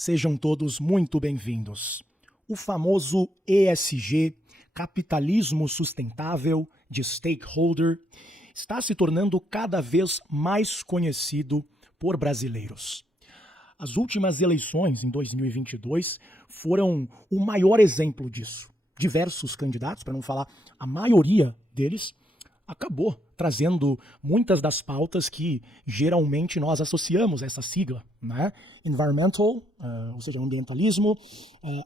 Sejam todos muito bem-vindos. O famoso ESG, capitalismo sustentável de stakeholder, está se tornando cada vez mais conhecido por brasileiros. As últimas eleições, em 2022, foram o maior exemplo disso. Diversos candidatos, para não falar a maioria deles, acabou trazendo muitas das pautas que geralmente nós associamos a essa sigla, né? Environmental, ou seja, ambientalismo,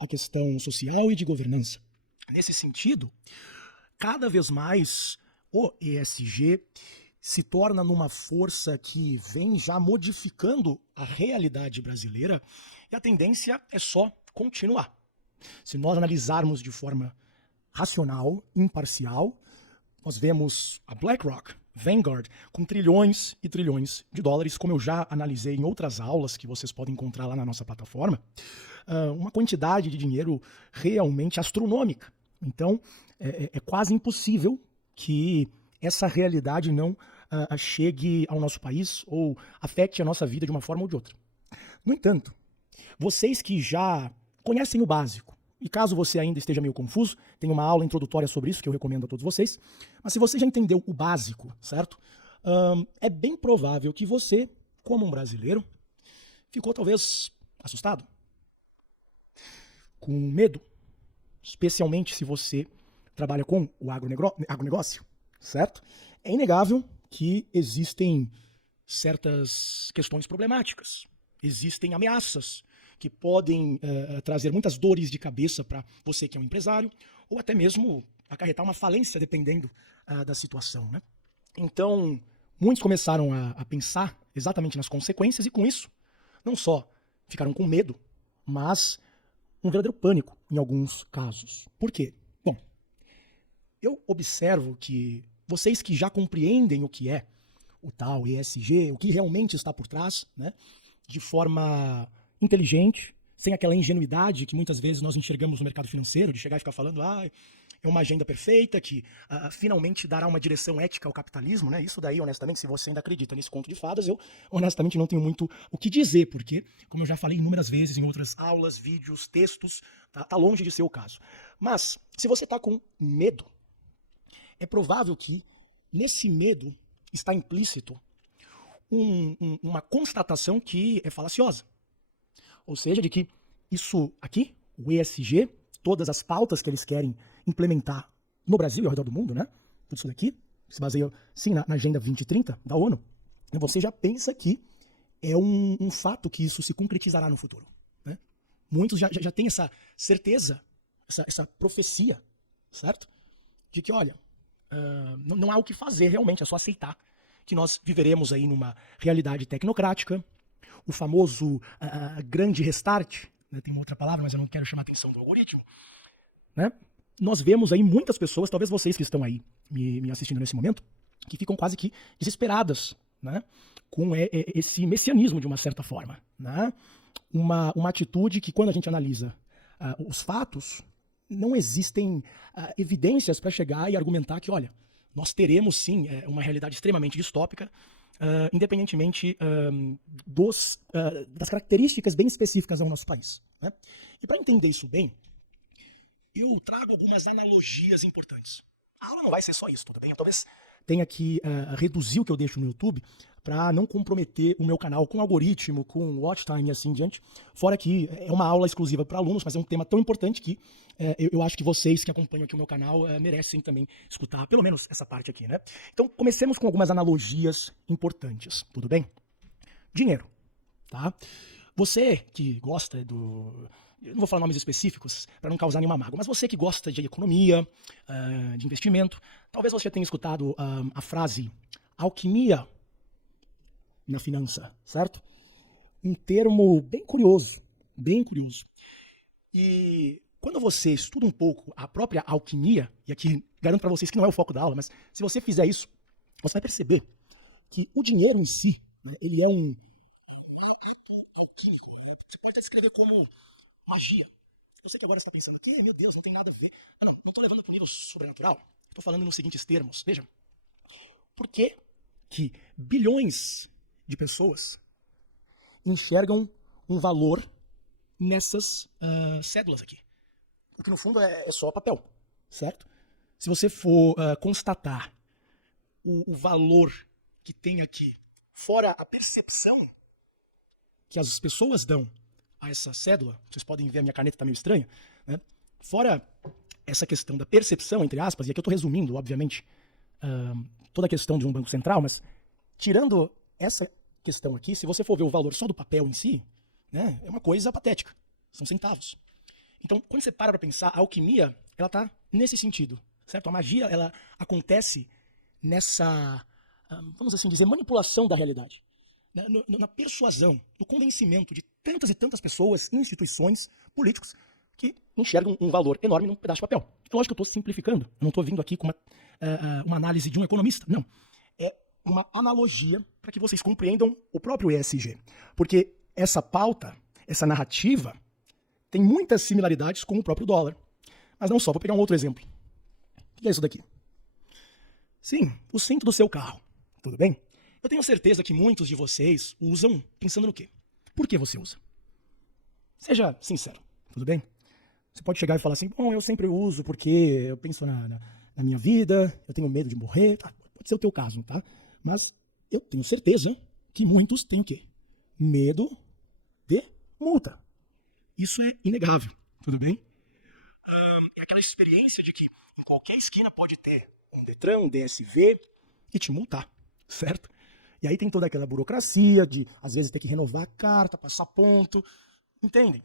a questão social e de governança. Nesse sentido, cada vez mais o ESG se torna numa força que vem já modificando a realidade brasileira e a tendência é só continuar. Se nós analisarmos de forma racional, imparcial, nós vemos a BlackRock, Vanguard, com trilhões e trilhões de dólares, como eu já analisei em outras aulas que vocês podem encontrar lá na nossa plataforma, uma quantidade de dinheiro realmente astronômica. Então, é quase impossível que essa realidade não chegue ao nosso país ou afete a nossa vida de uma forma ou de outra. No entanto, vocês que já conhecem o básico, e caso você ainda esteja meio confuso, tem uma aula introdutória sobre isso que eu recomendo a todos vocês. Mas se você já entendeu o básico, certo? É bem provável que você, como um brasileiro, ficou talvez assustado, com medo, especialmente se você trabalha com o agronegócio, certo? É inegável que existem certas questões problemáticas, existem ameaças que podem trazer muitas dores de cabeça para você que é um empresário, ou até mesmo acarretar uma falência, dependendo da situação, né? Então, muitos começaram a pensar exatamente nas consequências e com isso, não só ficaram com medo, mas um verdadeiro pânico em alguns casos. Por quê? Bom, eu observo que vocês que já compreendem o que é o tal ESG, o que realmente está por trás, né, de forma inteligente, sem aquela ingenuidade que muitas vezes nós enxergamos no mercado financeiro, de chegar e ficar falando, é uma agenda perfeita que finalmente dará uma direção ética ao capitalismo, né? Isso daí, honestamente, se você ainda acredita nesse conto de fadas, eu honestamente não tenho muito o que dizer, porque, como eu já falei inúmeras vezes em outras aulas, vídeos, textos, tá longe de ser o caso. Mas, se você está com medo, é provável que nesse medo está implícito uma constatação que é falaciosa. Ou seja, de que isso aqui, o ESG, todas as pautas que eles querem implementar no Brasil e ao redor do mundo, né? Tudo isso daqui se baseia, sim, na Agenda 2030 da ONU. E você já pensa que é um fato que isso se concretizará no futuro, né? Muitos já têm essa certeza, essa profecia, certo? De que, olha, não há o que fazer realmente, é só aceitar que nós viveremos aí numa realidade tecnocrática, o famoso grande restart, né, tem uma outra palavra, mas eu não quero chamar a atenção do algoritmo, né? Nós vemos aí muitas pessoas, talvez vocês que estão aí me assistindo nesse momento, que ficam quase que desesperadas, né, com esse messianismo de uma certa forma, né? Uma atitude que, quando a gente analisa os fatos, não existem evidências para chegar e argumentar que, olha, nós teremos sim uma realidade extremamente distópica, independentemente das características bem específicas ao nosso país, né? E para entender isso bem, eu trago algumas analogias importantes. A aula não vai ser só isso, tudo bem? Eu talvez tenha que reduzir o que eu deixo no YouTube para não comprometer o meu canal com algoritmo, com watch time e assim em diante. Fora que é uma aula exclusiva para alunos, mas é um tema tão importante que eu acho que vocês que acompanham aqui o meu canal merecem também escutar pelo menos essa parte aqui, né? Então comecemos com algumas analogias importantes, tudo bem? Dinheiro, tá? Você que gosta do... Eu não vou falar nomes específicos para não causar nenhuma mágoa, mas você que gosta de economia, de investimento, talvez você tenha escutado a frase alquimia na finança, certo? Um termo bem curioso, bem curioso. E quando você estuda um pouco a própria alquimia, e aqui garanto para vocês que não é o foco da aula, mas se você fizer isso, você vai perceber que o dinheiro em si, né, ele é um ato alquímico. Você pode até descrever como magia. Eu sei que agora você está pensando que, meu Deus, não tem nada a ver. Não estou levando para o nível sobrenatural. Estou falando nos seguintes termos. Veja, por que bilhões de pessoas enxergam um valor nessas cédulas aqui. O que no fundo é só papel, certo? Se você for constatar o valor que tem aqui, fora a percepção que as pessoas dão a essa cédula, vocês podem ver a minha caneta está meio estranha, né? Fora essa questão da percepção, entre aspas, e aqui eu estou resumindo, obviamente, toda a questão de um banco central, mas tirando essa questão aqui, se você for ver o valor só do papel em si, né, é uma coisa patética, são centavos. Então, quando você para pensar, a alquimia, ela está nesse sentido, certo? A magia, ela acontece nessa, vamos assim dizer, manipulação da realidade, na persuasão, no convencimento de tantas e tantas pessoas, instituições, políticos, que enxergam um valor enorme num pedaço de papel. É lógico que eu estou simplificando, eu não estou vindo aqui com uma análise de um economista, não. É uma analogia para que vocês compreendam o próprio ESG. Porque essa pauta, essa narrativa, tem muitas similaridades com o próprio dólar. Mas não só, vou pegar um outro exemplo. O que é isso daqui? Sim, o cinto do seu carro. Tudo bem? Eu tenho certeza que muitos de vocês usam pensando no quê? Por que você usa? Seja sincero, tudo bem? Você pode chegar e falar assim, bom, eu sempre uso porque eu penso na minha vida, eu tenho medo de morrer. Tá, pode ser o teu caso, tá? Mas eu tenho certeza que muitos têm o quê? Medo de multa. Isso é inegável, tudo bem? É aquela experiência de que em qualquer esquina pode ter um Detran, um DSV e te multar, certo? E aí tem toda aquela burocracia de, às vezes, ter que renovar a carta, passar ponto, entendem?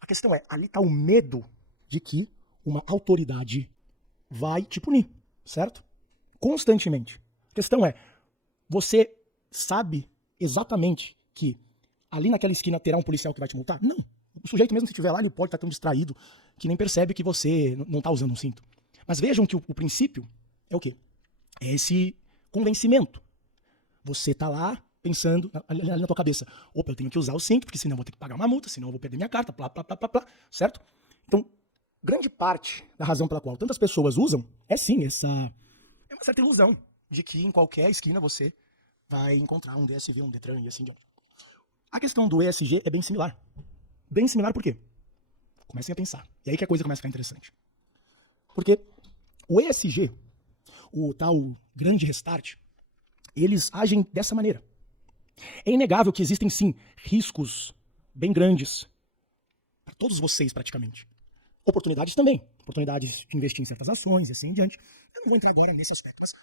A questão é, ali está o medo de que uma autoridade vai te punir, certo? Constantemente. A questão é, você sabe exatamente que ali naquela esquina terá um policial que vai te multar? Não. O sujeito, mesmo se estiver lá, ele pode estar tão distraído que nem percebe que você não está usando um cinto. Mas vejam que o princípio é o quê? É esse convencimento. Você está lá pensando ali na tua cabeça, opa, eu tenho que usar o cinto, porque senão eu vou ter que pagar uma multa, senão eu vou perder minha carta, plá, plá, plá, plá, plá, certo? Então, grande parte da razão pela qual tantas pessoas usam é sim é uma certa ilusão de que em qualquer esquina você vai encontrar um DSV, um Detran e assim diante. A questão do ESG é bem similar. Bem similar por quê? Comecem a pensar. E aí que a coisa começa a ficar interessante. Porque o ESG, o tal grande restart, eles agem dessa maneira. É inegável que existem, sim, riscos bem grandes para todos vocês, praticamente. Oportunidades também. Oportunidades de investir em certas ações e assim em diante. Eu não vou entrar agora nesse aspecto, mas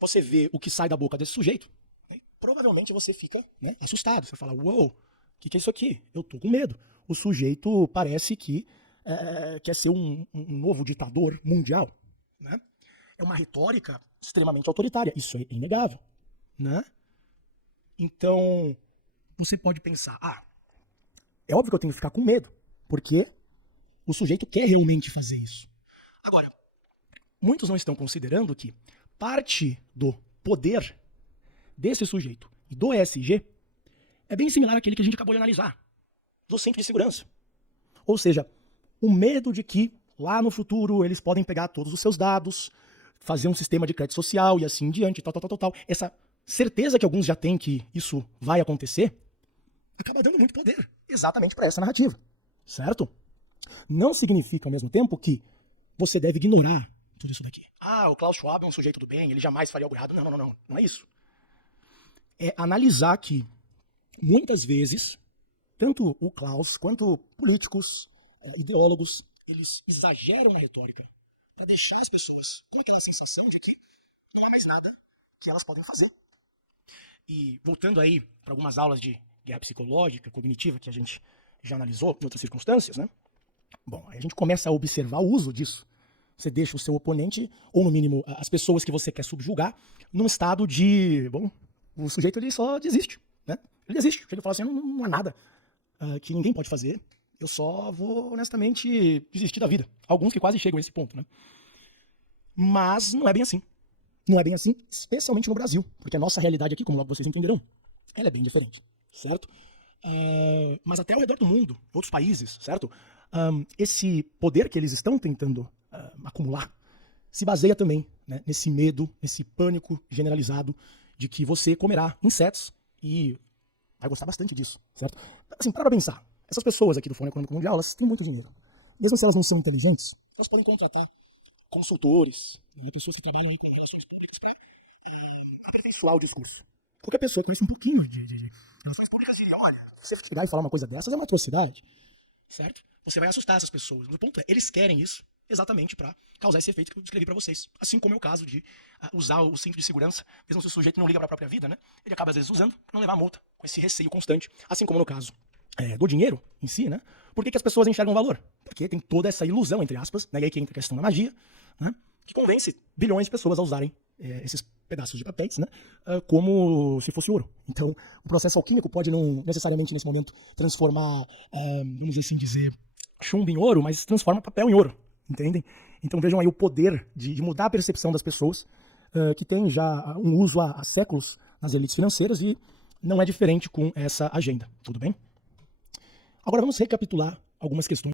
você vê o que sai da boca desse sujeito, né? Provavelmente você fica, né, assustado. Você fala, uou, o que é isso aqui? Eu tô com medo. O sujeito parece que quer ser um novo ditador mundial, né? É uma retórica extremamente autoritária. Isso é inegável, né? Então, você pode pensar, é óbvio que eu tenho que ficar com medo, porque o sujeito quer realmente fazer isso. Agora, muitos não estão considerando que parte do poder desse sujeito e do ESG é bem similar àquele que a gente acabou de analisar, do centro de segurança. Ou seja, o medo de que lá no futuro eles podem pegar todos os seus dados, fazer um sistema de crédito social e assim em diante, tal. Essa certeza que alguns já têm que isso vai acontecer, acaba dando muito poder exatamente para essa narrativa, certo? Não significa ao mesmo tempo que você deve ignorar tudo isso daqui. O Klaus Schwab é um sujeito do bem, ele jamais faria algo errado. Não é isso. É analisar que, muitas vezes, tanto o Klaus quanto políticos, ideólogos, eles exageram na retórica para deixar as pessoas com aquela sensação de que não há mais nada que elas podem fazer. E voltando aí para algumas aulas de guerra psicológica, cognitiva, que a gente já analisou em outras circunstâncias, né? Bom, aí a gente começa a observar o uso disso. Você deixa o seu oponente, ou no mínimo as pessoas que você quer subjugar, num estado de, bom, o sujeito ele só desiste, né? Ele desiste, chega e fala assim, não há nada que ninguém pode fazer, eu só vou honestamente desistir da vida. Alguns que quase chegam a esse ponto, né? Mas não é bem assim. Não é bem assim, especialmente no Brasil, porque a nossa realidade aqui, como logo vocês entenderão, ela é bem diferente, certo? Mas até ao redor do mundo, outros países, certo? Esse poder que eles estão tentando acumular se baseia também, né, nesse medo, nesse pânico generalizado de que você comerá insetos e vai gostar bastante disso, certo? Assim, para pensar, Essas pessoas aqui do Fórum Econômico Mundial, elas têm muito dinheiro. Mesmo se elas não são inteligentes, elas podem contratar consultores e pessoas que trabalham com relações públicas para aperfeiçoar o discurso. Qualquer pessoa que conhece um pouquinho de relações públicas diria, olha, você chegar e falar uma coisa dessas é uma atrocidade, certo? Você vai assustar essas pessoas. O ponto é, eles querem isso exatamente para causar esse efeito que eu descrevi para vocês. Assim como é o caso de usar o cinto de segurança, mesmo se o sujeito não liga para a própria vida, né? Ele acaba às vezes usando para não levar multa, com esse receio constante. Assim como no caso do dinheiro em si, né? Por que as pessoas enxergam valor? Porque tem toda essa ilusão, entre aspas, né? E aí que entra a questão da magia, né? Que convence bilhões de pessoas a usarem esses pedaços de papéis, né? Como se fosse ouro. Então, o processo alquímico pode não necessariamente nesse momento transformar, vamos assim dizer, chumbo em ouro, mas transforma papel em ouro, entendem? Então vejam aí o poder de mudar a percepção das pessoas, que tem já um uso há séculos nas elites financeiras e não é diferente com essa agenda, tudo bem? Agora vamos recapitular algumas questões